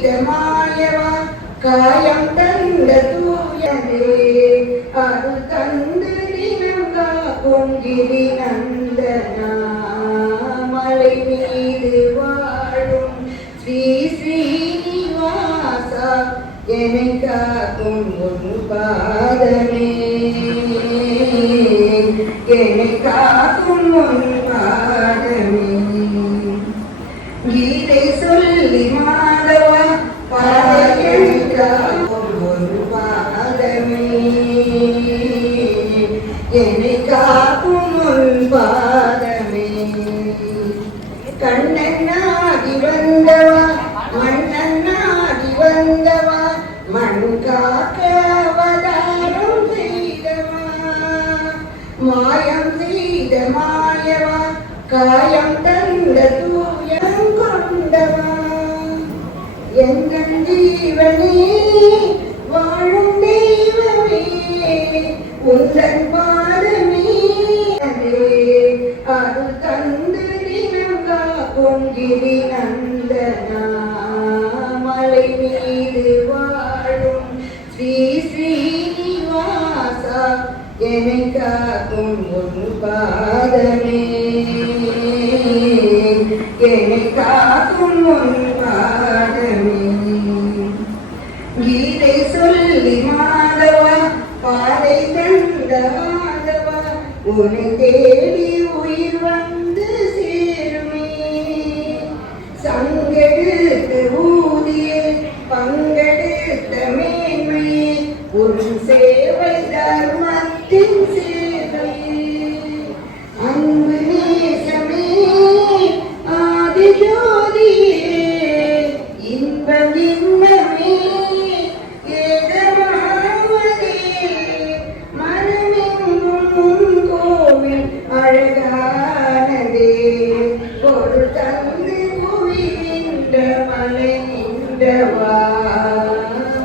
சீதமாயவா காயம் தந்த தூயனே அது தந்து தினம் காக்கும் கிரி நந்தனா மலை மீது வாழும் ஸ்ரீ ஸ்ரீனிவாசா என்னை காக்கும் உன் பாதமே என்னை காக்கும் உன் பாதமே கீதை சொல்லி மாதவா பாதை காக்கும் உன் பாதமே என்னை காக்கும் உன் பாதமே கண்ணனாகி வந்தவா மன்னனாகி வந்தவா மண் காக்க அவதாரம் செய்தவா மாயம் செய்த மாயவா காயம் தந்த தூயம் கொண்டவா எங்கள் ஜீவனே வாழும் தெய்வமே உந்தன் பாதமே அது தந்து தினம் காக்கும் கிரி நந்தனா மலை மீது வாழும் ஸ்ரீ ஸ்ரீனிவாசா என்னை காக்கும் உன் பாதமே என்னை காக்கும் உன் பாதமே கீதை சொல்லி மாதவா பாதை தந்த மாதவா உன்னை தேடி உயிர் வந்து சேருமே சங்கெடுத்து ஊதிய பங்கெடுத்த மேன்மையே உன் சேவை தர்மத்தின் சேவை அன்பு நேசமே ஆதி ஜோதியே இன்பம் இன்பமே ஏகமாவதே மனமெங்கும் உன் கோவில் அழகானதே ஒரு தந்து புவிகின்ற மலை நின்றவா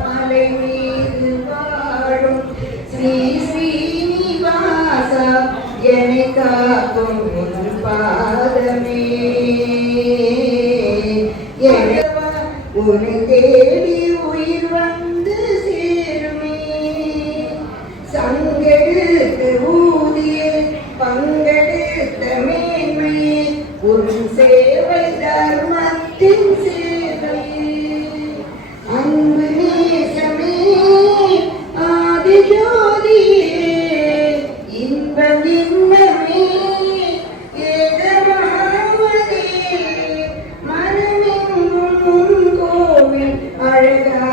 மலை மீது வாழும் ஸ்ரீ ஸ்ரீனிவாசா என்னை காக்கும் உன் பாதமே உன்னை தேடி உயிர் வந்து சேருமே சங்கெடுத்து ஊதிய பங்கெடுத்த மேன்மையே உன் சேவை தர்மத்தின் சேவை அன்பு நேசமே ஆதி ஜோதியே இன்பம் இன்பமே ஏகமாவதே மனமெங்கும் உன் கோவில் அழகா